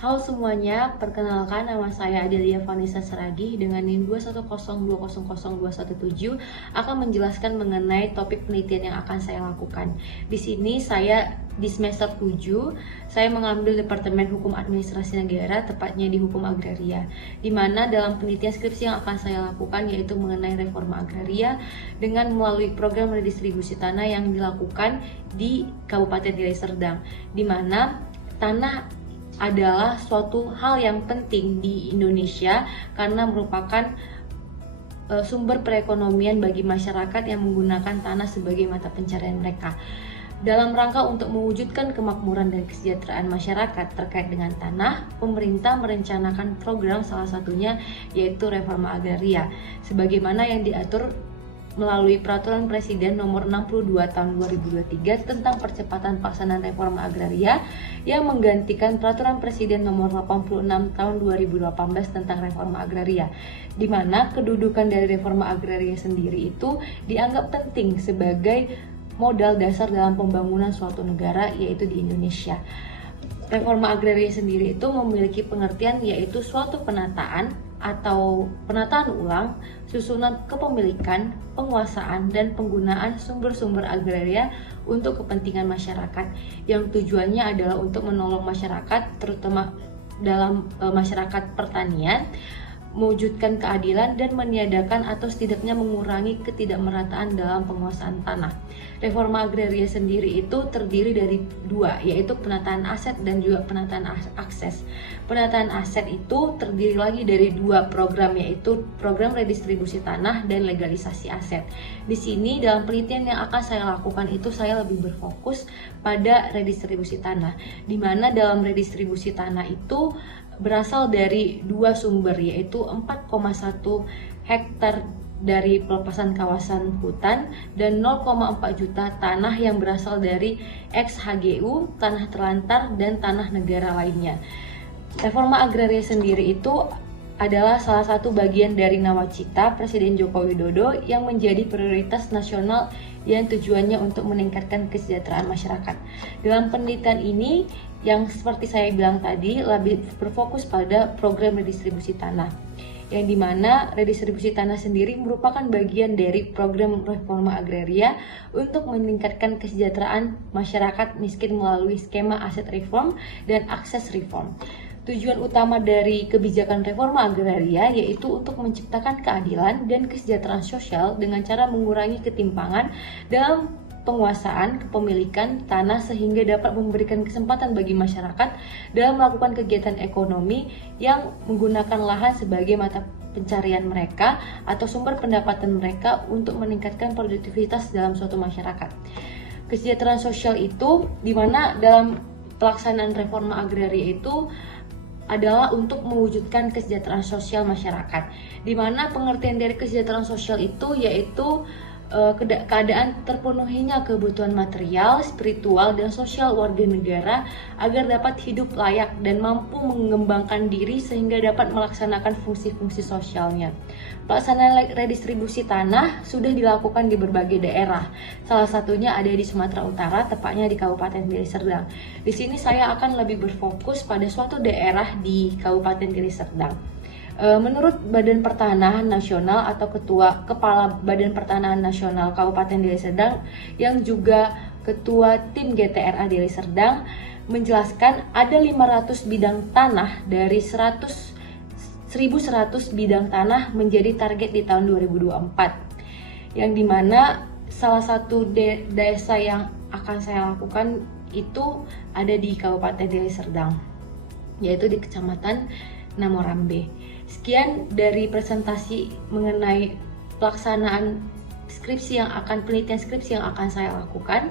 Halo semuanya, perkenalkan nama saya Adelia Vanessa Seragi dengan NIM 210200217 akan menjelaskan mengenai topik penelitian yang akan saya lakukan. Di sini saya di semester 7, saya mengambil Departemen Hukum Administrasi Negara, tepatnya di Hukum Agraria, di mana dalam penelitian skripsi yang akan saya lakukan yaitu mengenai reforma agraria dengan melalui program redistribusi tanah yang dilakukan di Kabupaten Deli Serdang, di mana tanah adalah suatu hal yang penting di Indonesia karena merupakan sumber perekonomian bagi masyarakat yang menggunakan tanah sebagai mata pencarian mereka. Dalam rangka untuk mewujudkan kemakmuran dan kesejahteraan masyarakat terkait dengan tanah, pemerintah merencanakan program salah satunya yaitu reforma agraria, sebagaimana yang diatur melalui Peraturan Presiden Nomor 62 Tahun 2023 tentang percepatan pelaksanaan reforma agraria yang menggantikan Peraturan Presiden Nomor 86 Tahun 2018 tentang reforma agraria, di mana kedudukan dari reforma agraria sendiri itu dianggap penting sebagai modal dasar dalam pembangunan suatu negara, yaitu di Indonesia. Reforma agraria sendiri itu memiliki pengertian yaitu suatu penataan atau penataan ulang susunan kepemilikan, penguasaan, dan penggunaan sumber-sumber agraria untuk kepentingan masyarakat yang tujuannya adalah untuk menolong masyarakat, terutama dalam masyarakat pertanian, mewujudkan keadilan dan meniadakan atau setidaknya mengurangi ketidakmerataan dalam penguasaan tanah. Reforma agraria sendiri itu terdiri dari dua, yaitu penataan aset dan juga penataan akses. Penataan aset itu terdiri lagi dari dua program, yaitu program redistribusi tanah dan legalisasi aset. Di sini dalam penelitian yang akan saya lakukan itu saya lebih berfokus pada redistribusi tanah, di mana dalam redistribusi tanah itu berasal dari dua sumber, yaitu 4,1 hektar dari pelepasan kawasan hutan dan 0,4 juta tanah yang berasal dari ex-HGU, tanah terlantar, dan tanah negara lainnya. Reforma agraria sendiri itu adalah salah satu bagian dari nawacita Presiden Joko Widodo yang menjadi prioritas nasional yang tujuannya untuk meningkatkan kesejahteraan masyarakat. Dalam penelitian ini, yang seperti saya bilang tadi, lebih berfokus pada program redistribusi tanah, yang dimana redistribusi tanah sendiri merupakan bagian dari program reforma agraria untuk meningkatkan kesejahteraan masyarakat miskin melalui skema aset reform dan akses reform. Tujuan utama dari kebijakan reforma agraria yaitu untuk menciptakan keadilan dan kesejahteraan sosial dengan cara mengurangi ketimpangan dalam penguasaan kepemilikan tanah sehingga dapat memberikan kesempatan bagi masyarakat dalam melakukan kegiatan ekonomi yang menggunakan lahan sebagai mata pencarian mereka atau sumber pendapatan mereka untuk meningkatkan produktivitas dalam suatu masyarakat. Kesejahteraan sosial itu di mana dalam pelaksanaan reforma agraria itu adalah untuk mewujudkan kesejahteraan sosial masyarakat, di mana pengertian dari kesejahteraan sosial itu yaitu keadaan terpenuhinya kebutuhan material, spiritual, dan sosial warga negara agar dapat hidup layak dan mampu mengembangkan diri sehingga dapat melaksanakan fungsi-fungsi sosialnya. Pelaksanaan redistribusi tanah sudah dilakukan di berbagai daerah, salah satunya ada di Sumatera Utara, tepatnya di Kabupaten Deli Serdang. Di sini saya akan lebih berfokus pada suatu daerah di Kabupaten Deli Serdang. Menurut Badan Pertanahan Nasional atau Kepala Badan Pertanahan Nasional Kabupaten Deli Serdang yang juga Ketua Tim GTRA Deli Serdang menjelaskan ada 500 bidang tanah dari 1.100 bidang tanah menjadi target di tahun 2024, yang dimana salah satu desa yang akan saya lakukan itu ada di Kabupaten Deli Serdang, yaitu di Kecamatan Namorambe. Sekian dari presentasi mengenai pelaksanaan penelitian skripsi yang akan saya lakukan.